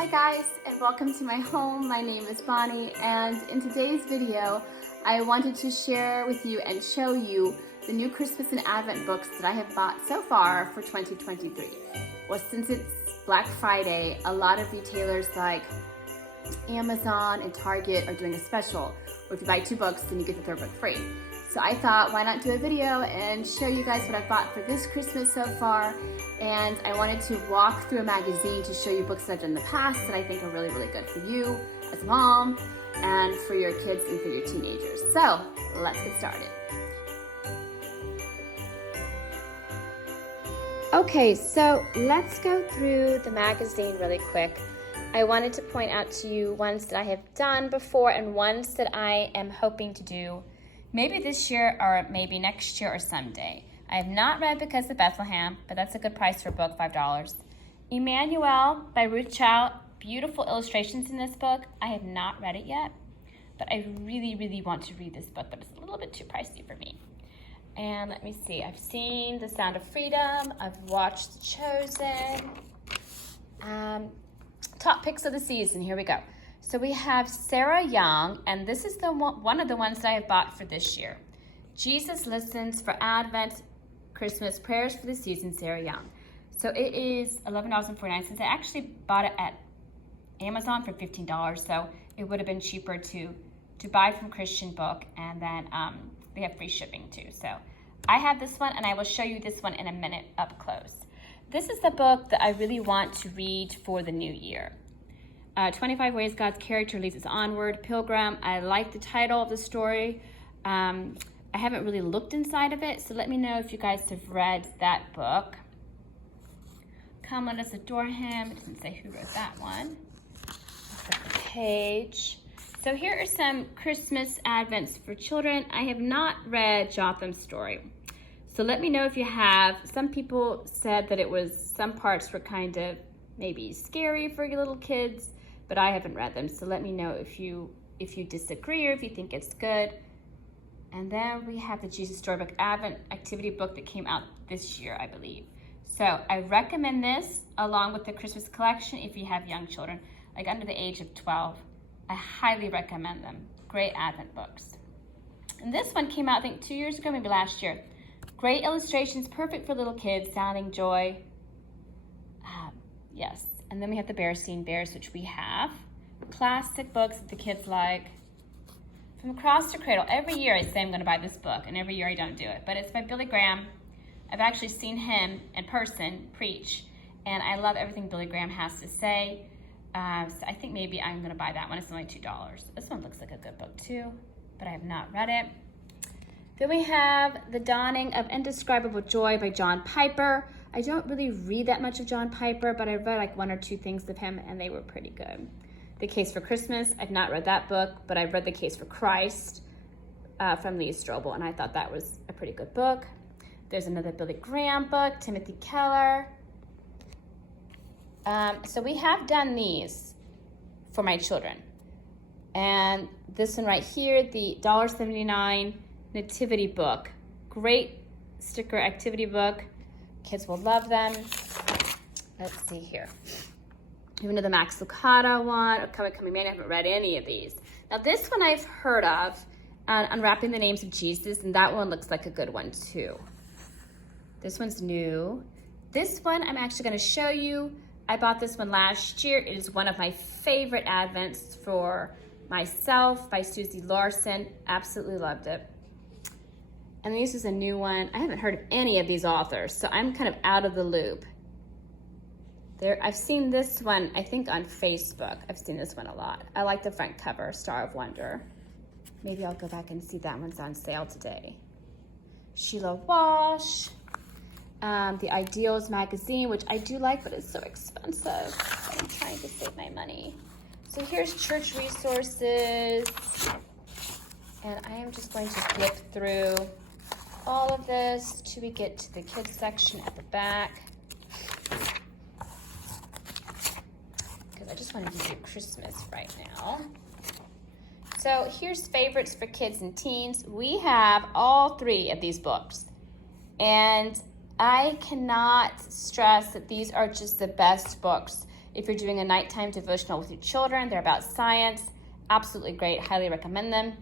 Hi guys, and welcome to my home. My name is Bonnie, and in today's video, I wanted to share with you and show you the new Christmas and Advent books that I have bought so far for 2023. Well, since it's Black Friday, a lot of retailers like Amazon and Target are doing a special, where if you buy 2 books, then you get the 3rd book free. So I thought, why not do a video and show you guys what I've bought for this Christmas so far. And I wanted to walk through a magazine to show you books that I've done in the past that I think are really, really good for you as a mom and for your kids and for your teenagers. So let's get started. Okay, so let's go through the magazine really quick. I wanted to point out to you ones that I have done before and ones that I am hoping to do maybe this year or maybe next year or someday. I have not read Because of Bethlehem, but that's a good price for a book, $5. Emmanuel by Ruth Chow, beautiful illustrations in this book. I have not read it yet, but I really, really want to read this book, but it's a little bit too pricey for me. And let me see, I've seen The Sound of Freedom, I've watched The Chosen. Top picks of the season, here we go. So we have Sarah Young, and this is one of the ones that I have bought for this year. Jesus Listens for Advent, Christmas Prayers for the Season, Sarah Young. So it is $11.49. I actually bought it at Amazon for $15, so it would have been cheaper to buy from Christian Book, and then they have free shipping too. So I have this one, and I will show you this one in a minute up close. This is the book that I really want to read for the new year. 25 Ways God's Character Leads Us Onward, Pilgrim. I like the title of the story. I haven't really looked inside of it, so let me know if you guys have read that book. Come Let Us Adore Him. It doesn't say who wrote that one. Flip the page. So here are some Christmas Advents for children. I have not read Jotham's Story. So let me know if you have. Some people said that some parts were kind of maybe scary for your little kids, but I haven't read them. So let me know if you disagree or if you think it's good. And then we have the Jesus Storybook Advent activity book that came out this year, I believe. So I recommend this along with the Christmas collection if you have young children, like under the age of 12. I highly recommend them. Great Advent books. And this one came out, I think, 2 years ago, maybe last year. Great illustrations, perfect for little kids, Sounding Joy. Yes. And then we have the Bearstein Bears, which we have. Classic books that the kids like. From Cross to Cradle. Every year I say I'm going to buy this book, and every year I don't do it. But it's by Billy Graham. I've actually seen him in person preach, and I love everything Billy Graham has to say. So I think maybe I'm going to buy that one. It's only $2. This one looks like a good book too, but I have not read it. Then we have The Dawning of Indescribable Joy by John Piper. I don't really read that much of John Piper, but I read like 1 or 2 things of him, and they were pretty good. The Case for Christmas, I've not read that book, but I've read The Case for Christ from Lee Strobel, and I thought that was a pretty good book. There's another Billy Graham book, Timothy Keller. So we have done these for my children. And this one right here, the $1.79 Nativity book. Great sticker activity book. Kids will love them. Let's see here. We have another Max Lucado one. Coming Man, I haven't read any of these. Now this one I've heard of, Unwrapping the Names of Jesus, and that one looks like a good one too. This one's new. This one I'm actually going to show you. I bought this one last year. It is one of my favorite Advents for myself by Susie Larson. Absolutely loved it. And this is a new one. I haven't heard of any of these authors, so I'm kind of out of the loop. I've seen this one, I think, on Facebook. I've seen this one a lot. I like the front cover, Star of Wonder. Maybe I'll go back and see that one's on sale today. Sheila Walsh, the Ideals magazine, which I do like, but it's so expensive. I'm trying to save my money. So here's Church Resources. And I am just going to flip through all of this till we get to the kids section at the back. Because I just want to do Christmas right now. So here's favorites for kids and teens. We have all 3 of these books. And I cannot stress that these are just the best books. If you're doing a nighttime devotional with your children, they're about science. Absolutely great. Highly recommend them.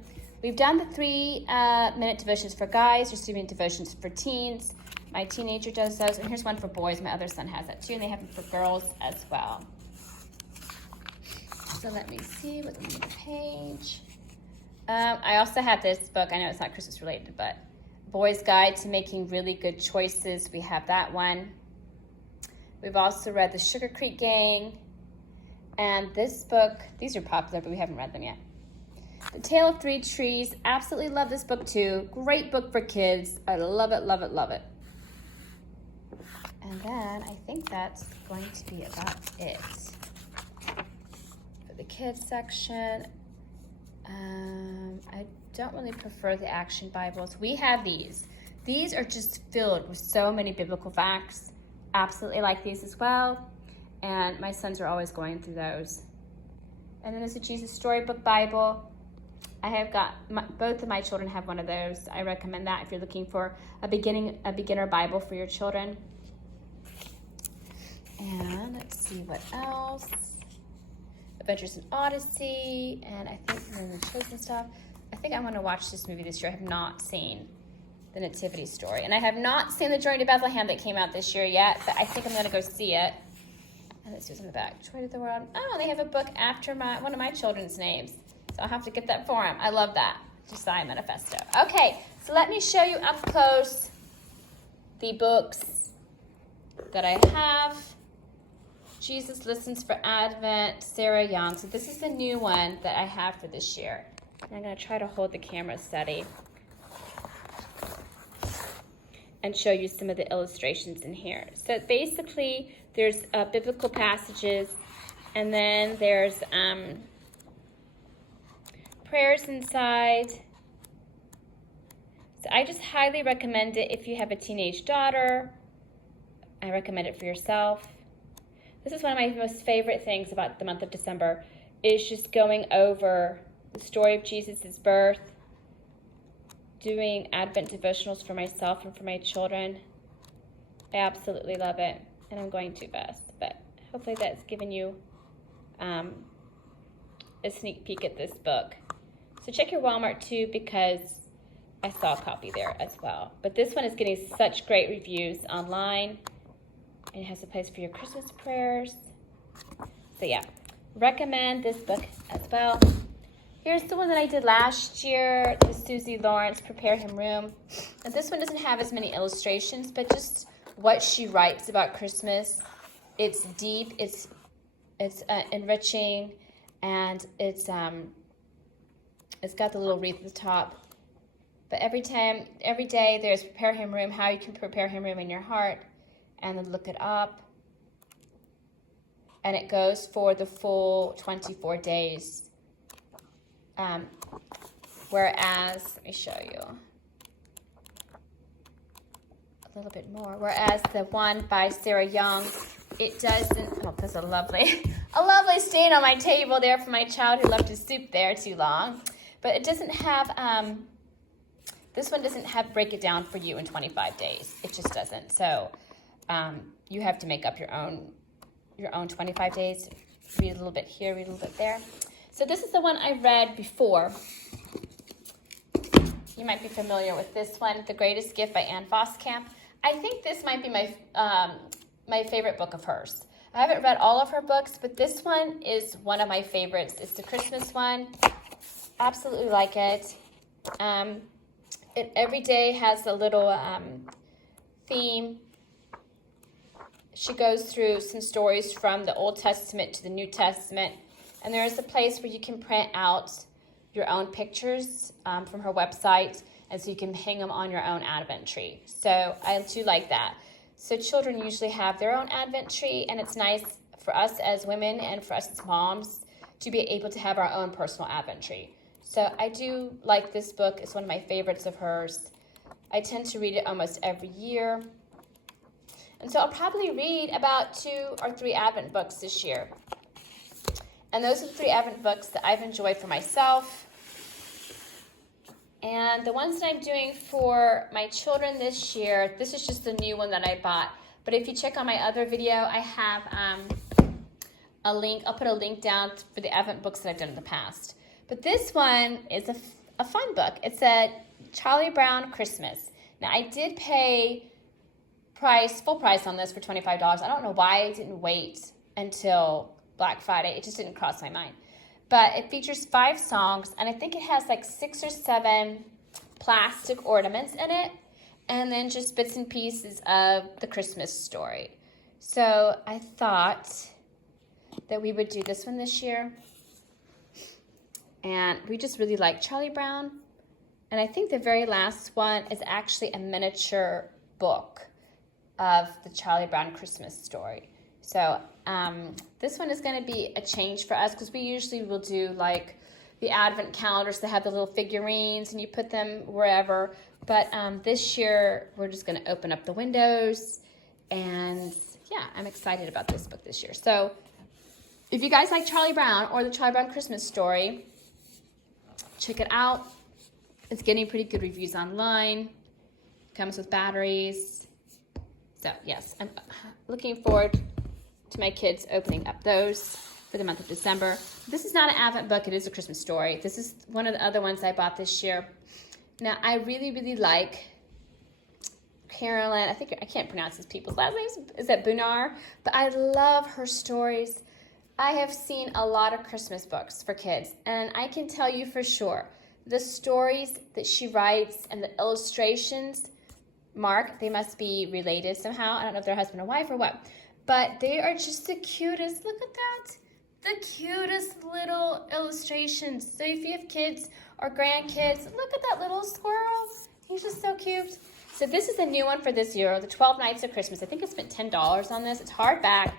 We've done the 3-minute devotions for guys, there's 3-minute devotions for teens. My teenager does those, and here's one for boys. My other son has that too, and they have them for girls as well. So let me see what's on the page. I also have this book. I know it's not Christmas related, but Boy's Guide to Making Really Good Choices. We have that one. We've also read The Sugar Creek Gang. And this book, these are popular, but we haven't read them yet. The Tale of Three Trees. Absolutely love this book too. Great book for kids. I love it, love it, love it. And then I think that's going to be about it for the kids section. I don't really prefer the Action Bibles. We have these. These are just filled with so many biblical facts. Absolutely like these as well. And my sons are always going through those. And then there's a Jesus Storybook Bible. I have got, both of my children have one of those. I recommend that if you're looking for a beginner Bible for your children. And let's see what else. Adventures in Odyssey, and I think we're in the Chosen stuff. I think I want to watch this movie this year. I have not seen The Nativity Story. And I have not seen The Journey to Bethlehem that came out this year yet, but I think I'm going to go see it. And let's see what's on the back. Joy to the World. Oh, they have a book after one of my children's names. So I'll have to get that for him. I love that. Josiah Manifesto. Okay, so let me show you up close the books that I have. Jesus Listens for Advent, Sarah Young. So this is the new one that I have for this year. And I'm going to try to hold the camera steady and show you some of the illustrations in here. So basically, there's biblical passages, and then there's prayers inside. So I just highly recommend it if you have a teenage daughter. I recommend it for yourself. This is one of my most favorite things about the month of December, is just going over the story of Jesus' birth, doing Advent devotionals for myself and for my children. I absolutely love it, and I'm going too fast, but hopefully that's given you a sneak peek at this book. So check your Walmart too, because I saw a copy there as well. But this one is getting such great reviews online. And it has a place for your Christmas prayers. So yeah, recommend this book as well. Here's the one that I did last year, the Susie Lawrence Prepare Him Room. And this one doesn't have as many illustrations, but just what she writes about Christmas. It's deep, it's enriching, and it's got the little wreath at the top. But every day there's Prepare Him Room, how you can prepare Him room in your heart. And then look it up. And it goes for the full 24 days. Whereas, let me show you a little bit more. Whereas the one by Sarah Young, it doesn't, oh, there's a lovely stain on my table there for my child who left his soup there too long. But it doesn't have, this one doesn't have break it down for you in 25 days. It just doesn't. So, you have to make up your own 25 days. Read a little bit here, read a little bit there. So this is the one I read before. You might be familiar with this one, The Greatest Gift by Anne Voskamp. I think this might be my favorite book of hers. I haven't read all of her books, but this one is one of my favorites. It's the Christmas one. Absolutely like it. It every day has a little theme. She goes through some stories from the Old Testament to the New Testament. And there is a place where you can print out your own pictures from her website. And so you can hang them on your own Advent tree. So I do like that. So children usually have their own Advent tree. And it's nice for us as women and for us as moms to be able to have our own personal Advent tree. So I do like this book. It's one of my favorites of hers. I tend to read it almost every year. And so I'll probably read about 2 or 3 Advent books this year. And those are the 3 Advent books that I've enjoyed for myself. And the ones that I'm doing for my children this year, this is just the new one that I bought. But if you check on my other video, I have a link. I'll put a link down for the Advent books that I've done in the past. But this one is a fun book. It's a Charlie Brown Christmas. Now, I did pay full price on this for $25. I don't know why I didn't wait until Black Friday. It just didn't cross my mind. But it features 5 songs, and I think it has like 6 or 7 plastic ornaments in it, and then just bits and pieces of the Christmas story. So I thought that we would do this one this year. And we just really like Charlie Brown. And I think the very last one is actually a miniature book of the Charlie Brown Christmas story. So this one is going to be a change for us, because we usually will do like the Advent calendars that have the little figurines and you put them wherever. But this year we're just going to open up the windows, and yeah, I'm excited about this book this year. So if you guys like Charlie Brown or the Charlie Brown Christmas story, check it out. It's getting pretty good reviews online. Comes with batteries. So yes, I'm looking forward to my kids opening up those for the month of December. This is not an Advent book. It is a Christmas story. This is one of the other ones I bought this year. Now, I really, really like Carolyn. I can't pronounce these people's last names. Is that Bunar? But I love her stories. I have seen a lot of Christmas books for kids, and I can tell you for sure, the stories that she writes and the illustrations, Mark, they must be related somehow. I don't know if they're husband and wife or what, but they are just the cutest. Look at that. The cutest little illustrations. So if you have kids or grandkids, look at that little squirrel. He's just so cute. So this is a new one for this year, the 12 Nights of Christmas. I think I spent $10 on this. It's hardback,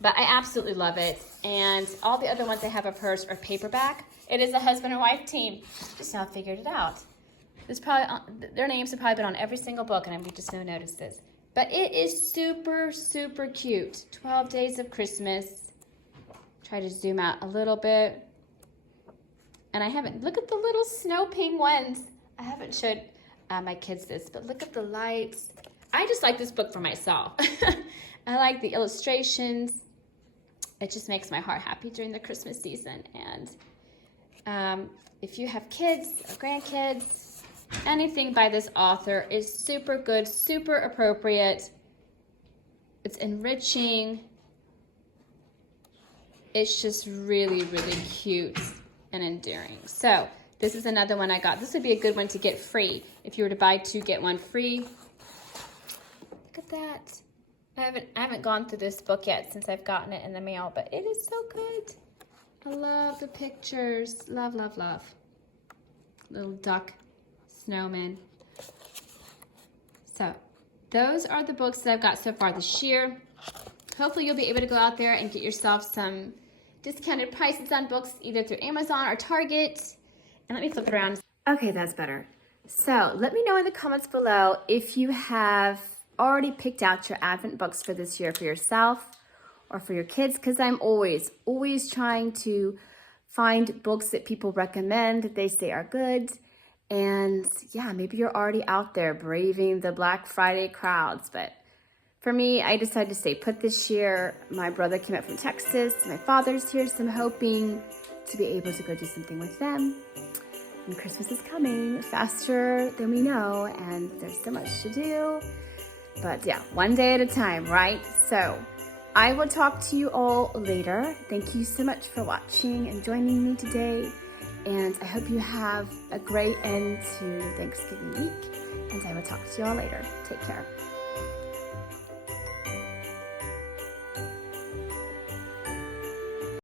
but I absolutely love it. And all the other ones I have of hers are paperback. It is a husband and wife team. Just now figured it out. Their names have probably been on every single book, and we just now noticed this. But it is super, super cute. 12 Days of Christmas. Try to zoom out a little bit. And I haven't, look at the little snow penguins. I haven't showed my kids this, but look at the lights. I just like this book for myself. I like the illustrations. It just makes my heart happy during the Christmas season. And if you have kids or grandkids, anything by this author is super good, super appropriate. It's enriching. It's just really, really cute and endearing. So this is another one I got. This would be a good one to get free. If you were to buy 2, get 1 free. Look at that. I haven't gone through this book yet since I've gotten it in the mail, but it is so good. I love the pictures. Love, love, love. Little duck, snowman. So those are the books that I've got so far this year. Hopefully you'll be able to go out there and get yourself some discounted prices on books, either through Amazon or Target. And let me flip it around. Okay, that's better. So let me know in the comments below if you have already picked out your Advent books for this year for yourself or for your kids, because I'm always trying to find books that people recommend that they say are good. And yeah, maybe you're already out there braving the Black Friday crowds, but for me, I decided to stay put this year. My brother came up from Texas, my father's here, so I'm hoping to be able to go do something with them. And Christmas is coming faster than we know, and there's so much to do. But yeah, one day at a time, right? So I will talk to you all later. Thank you so much for watching and joining me today. And I hope you have a great end to Thanksgiving week. And I will talk to you all later. Take care.